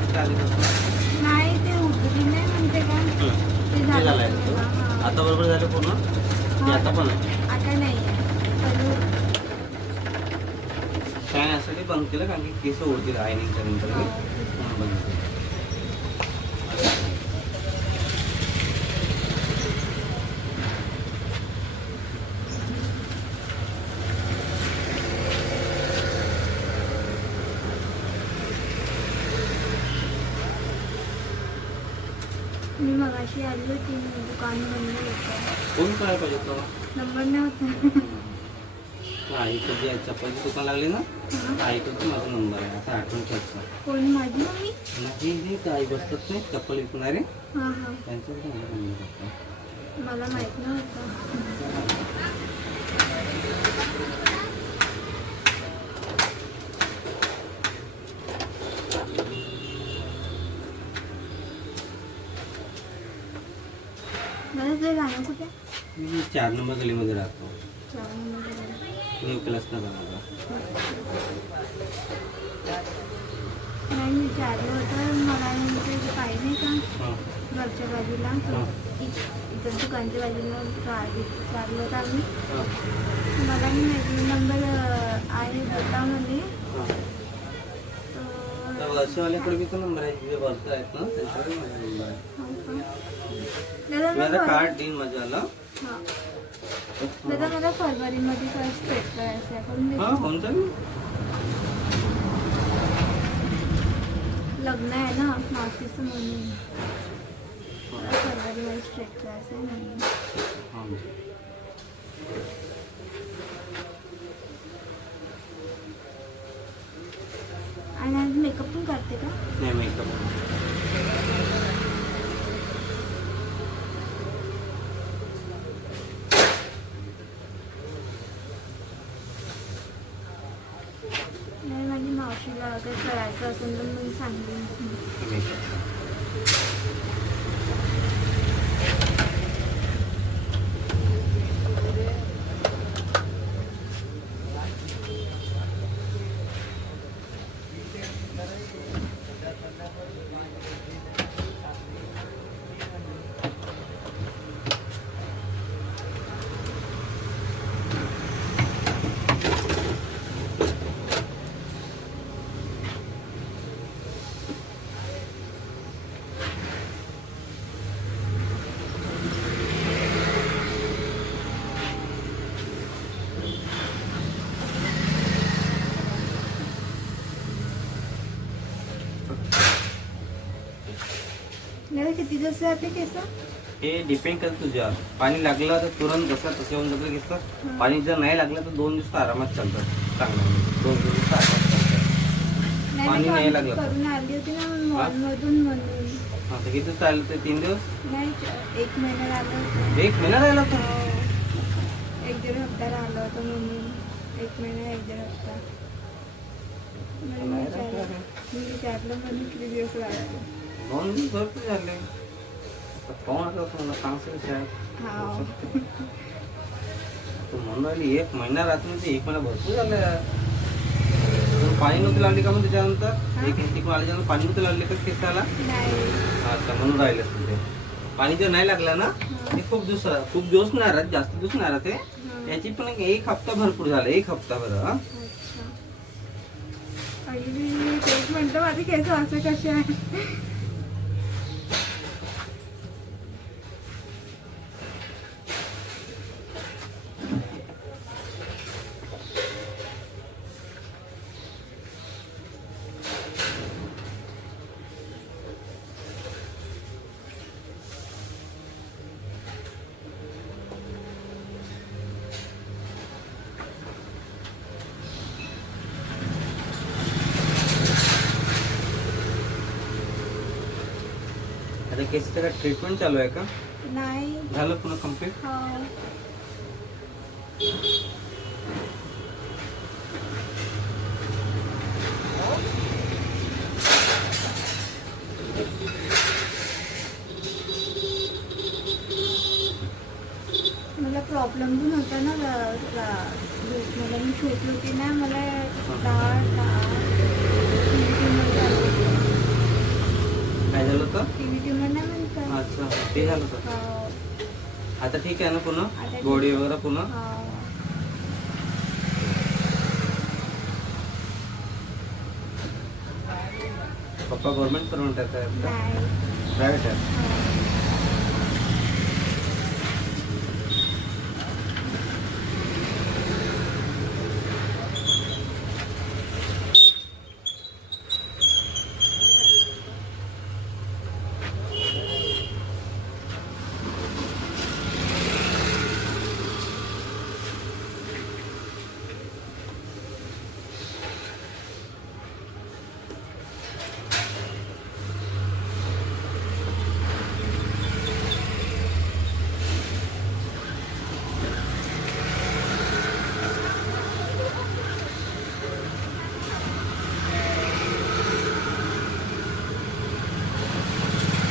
जास्त आली तसं नाही ते उघडी नाही म्हणते का ते झालं झालं आहे तेव्हा, हा. आता बरोबर झालं पूर्ण ते आता पण आहे आता नाही आहे पहिले फॅन यासाठी बंद केलं कारण की केस उडतील आयनिंग करून हो. बंद केलं. मी मगाशी आली होती दुकान बंद होतं कोण करायला पाहिजे होतं नंबर नव्हता आईचं जे चप्पलची दुकान लागली ना हा. आईकडचं माझा नंबर आहे आता आठवण ठेवायचा कोण माझी मम्मी नाही हे आई बसतात नाही चप्पल विकणारे हां हां त्यांच्याकडे माझा नंबर होता. मला माहित नव्हतं मला ते गाणं कुठे मी 4 नंबर गलीमध्ये राहतो नाही न्यू क्लास ना माझा मी विचारलं होतं मला ते काही नाही का हां घरच्या बाजूला हां इकडं दुकानच्या बाजूला विचारलं होतं आम्ही हां मला नाही माहिती नंबर आहे होता म्हणजे त्या वर्षवाल्याकडे बी तो नंबर आहे जे वरती आहेत ना त्यांच्याकडे माझा नंबर आहे दादा माझा कार्ड देईन माझ्याला हां दादा मला फरवरीमध्ये काय स्ट्रेट करायचं आहे करून हां देतो कोणतं लग्न आहे ना मावशीचं म्हणून मला फरवरीमध्ये स्ट्रेट करायचं आहे म्हणून हां आणि आज मेकअप पण करते का नाही मेकअप नाही माझी मावशीला काही करायचं असेल तर मी सांगेन मेकअप दादा किती दिवस राहते केस हे डिपेंड करतं तुझ्यावर पाणी लागलं तर तुरंत जसं तसे होऊन जातं घेतलं पाणी जर नाही लागलं तर 2 दिवस आरामात चालतात चांगलं 2 दिवस आरामात चालतात पाणी नाही लागलं तर. करून आली होती ना मॉलमधून म्हणून हां तर किती चाललं ते 3 दिवस नाही 1 महिना राहिलं होतं 1 महिना राहिला तर हो. 1-1.5 हप्ता राहिलं होतं म्हणून 1 महिना 1-1.5 हप्ता म्हणून मी विचारलं म्हणून किती दिवस राहिले 2 दिवस भरपूर झाले आता कोण आता तुम्हाला सांगशील साहेब हा तू म्हणून राहिली 1 महिना राहतो म्हणजे 1 महिना भरपूर झालं यार तुला पाणी नव्हती लागली का मग त्याच्यानंतर एक तिकडून आल्याच्यानंतर पाणी नव्हती लागली का केसाला नाही अच्छा म्हणून राहिले तिथे पाणी जर नाही लागलं ना ते खूप दिवस नाही राहत जास्त दिवस नाही राहते याची पण 1 हप्ता भरपूर झाला 1 हप्ता बरं हा अच्छा आणि तेच म्हणतो माझे केस असे कसे आहे आता केसचं काय ट्रीटमेंट चालू आहे का नाही झालं पुन्हा कम्प्लीट हो मला प्रॉब्लेम पण होता ना मला मी छोटी होती ना मला होतं? टीव्ही ट्यूमर नाही म्हणतात. अच्छा ते झालं होतं. हो. आता ठीक आहे ना पुन्हा? आता ठीक. गोळी वगैरे पुन्हा? हो. पप्पा गव्हर्नमेंट सर्वंट आहेत का? नाही. प्रायव्हेट आहे. हो.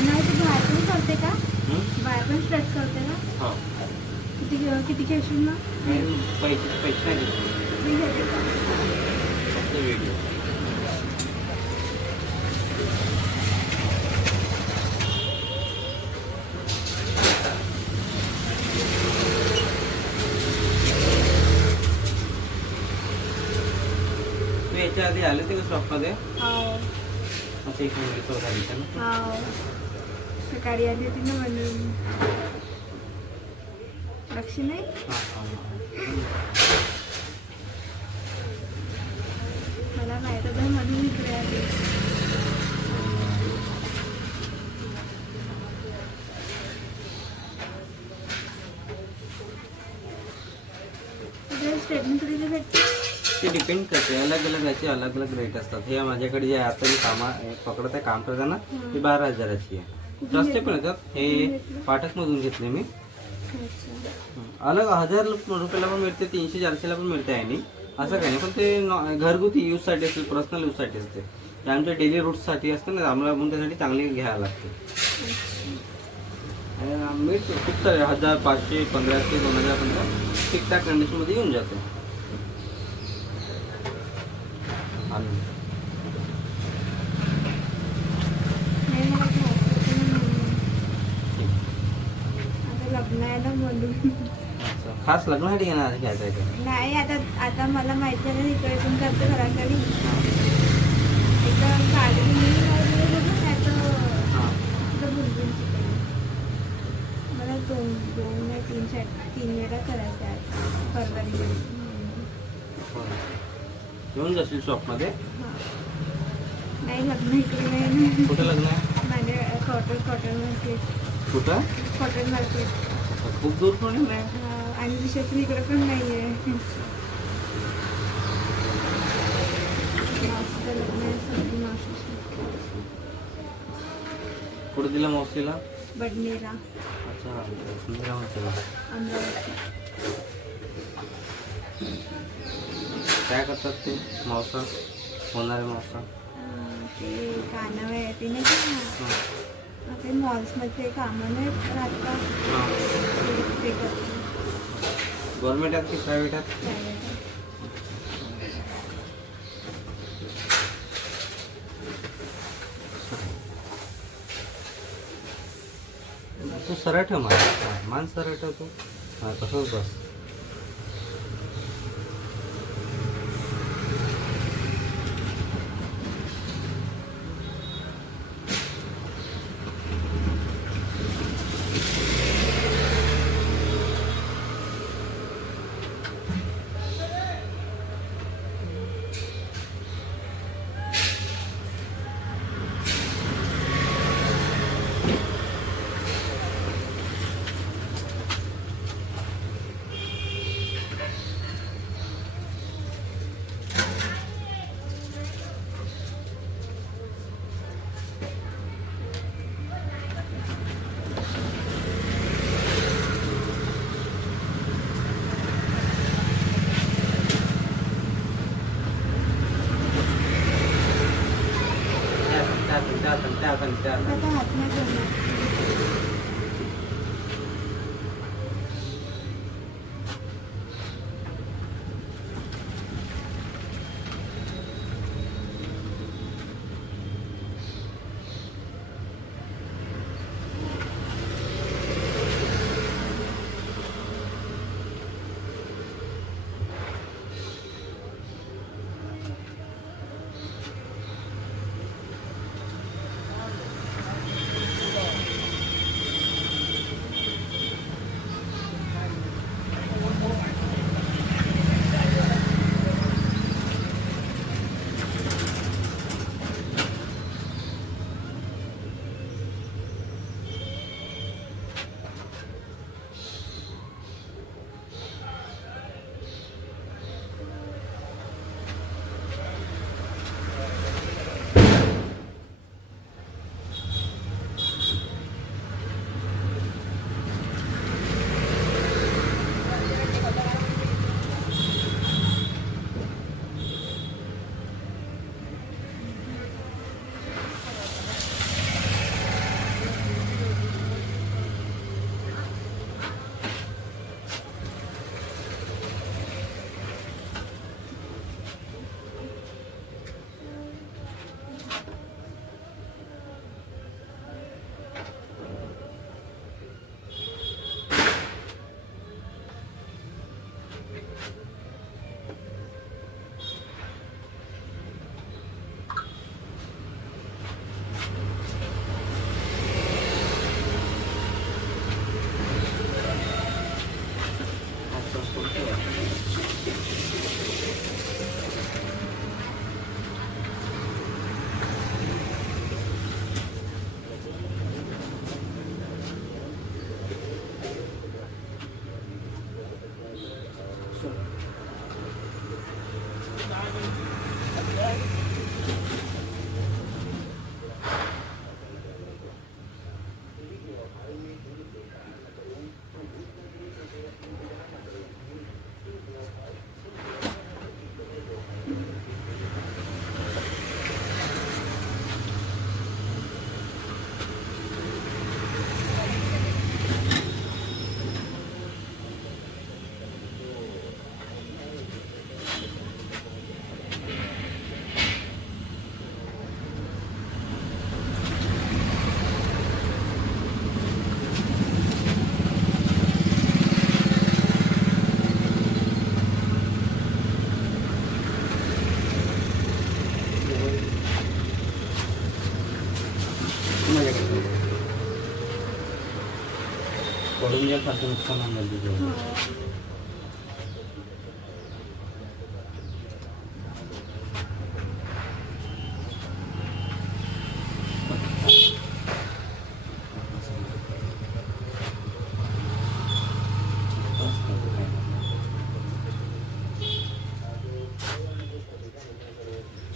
आणि तू बाहेर पण करते का? हं? बाहेर पण स्ट्रेच करते का? हो. किती घेशील मग? पैसे पैसे नाही देत. मी घेते का? फक्त व्हिडिओ. तू याच्या आधी आले ते का शॉपमध्ये? हो. असं एक मुलगी सोबत आली का ना? हो. सकाळी आली होती ना म्हणून. लक्ष नाही? हां हां हां. मला माहित होतं म्हणून इकडे आली. तुझ्या स्टेटमेंट कधी भेटते? ते डिपेंड करते, अलग अलग याचे अलग अलग रेट असतात. हे माझ्याकडे जे आता मी पकडत आहे काम करताना ती 12,000ची आहे. जास्त पण येतात. हे पाठकमधून घेतले मी. अच्छा. अलग 1000 रुपयाला पण मिळते, 300-400ला पण मिळते आहे नाही असं काही नाही. पण ते घरगुती यूजसाठी असते, पर्सनल यूजसाठी असते. ते आमच्या डेली रूट्ससाठी असते ना, आम्हाला पण त्यासाठी चांगली घ्यायला लागते. मिळते खूप सारे 1000, 500, 1500, 2000 पर्यंत ठीकठाक कंडिशनमध्ये येऊन जाते. नाही मला घ्यायचं होतं म्हणून. आता लग्न आहे ना म्हणून. अच्छा, खास लग्नासाठी घ्यायचं आहे का? नाही आता मला माहिती आहे ना इकडे पण करते घराकडे. एकदम गाडी बघून नाही हां तर बुलबुल चिकन. मला दोन नाही तीन वेळा करायचं आहे परवारी. येऊन जाशील शॉपमध्ये. हां. नाही लग्न इकडे नाही ना. कुठं लग्न आहे? माझ्या कॉटन मार्केट. कुठं? Cotton market. खूप दूर पण नाही. आणि विशेष इकडे पण नाही आहे. मावशीचं लग्न आहे सगळी मावशीची. कुठे दिला मावशीला? बडनेरा अच्छा सुंदर मावशीला. अमरावती. काय करतात ते मावसा, होणारे मावसा? ते कानावर आहे ते नाही का ते मॉल्समध्ये कामं नाही राहतात ते करतात. गव्हर्नमेंट आहेत की प्रायव्हेट आहेत? प्रायव्हेट. तू सरळ ठेव मान सरळ ठेव तू. हां तसंच बस. आता हात नाही जोडणार. पडून जे फारसं नुकसान होऊन जाईल तुझं. हो.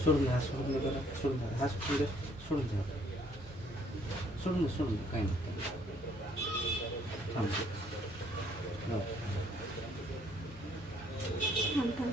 सोडून द्या, सोडून दे बरं, सोडून द्या, हा सोडून दे, सोडून द्या, सोडून दे, काही नाही थांबते. हो. थांब थांब.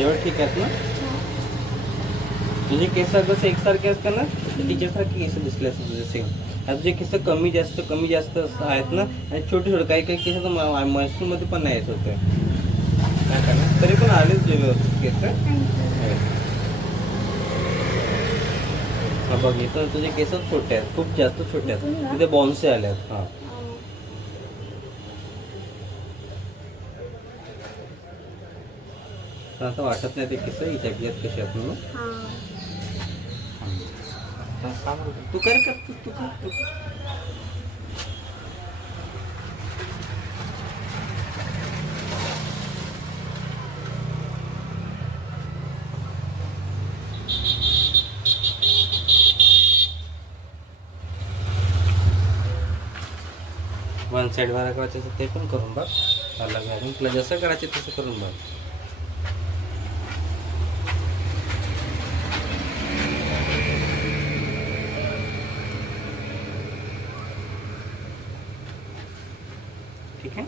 एवढं ठीक आहेत ना? तुझे केस कसं एकसारखे असतात ना, तिच्यासारखे केस दिसले असतात तुझे सेम. आता तुझे केस कमी जास्त आहेत ना, आणि छोटे छोटे काही काही केस तर मशीनमध्ये पण नाही येत होते. काय करणार, तरी पण आले तुझे व्यवस्थित केस. हा बघ, इथं तुझे केस छोटे आहेत, खूप जास्त छोटे आहेत, तिथे बॉन्से आले आहेत. हा पण आता वाटत नाही ते केस हिच्या बियात कसे आहेत म्हणून. हां. आता सांग बरं. तू कर कर तू कर तू कर. वन साईड वारा करायचं असेल ते पण करून बघ. अलग आहे तुला जसं करायचं तसं करून बघ. ठीक आहे.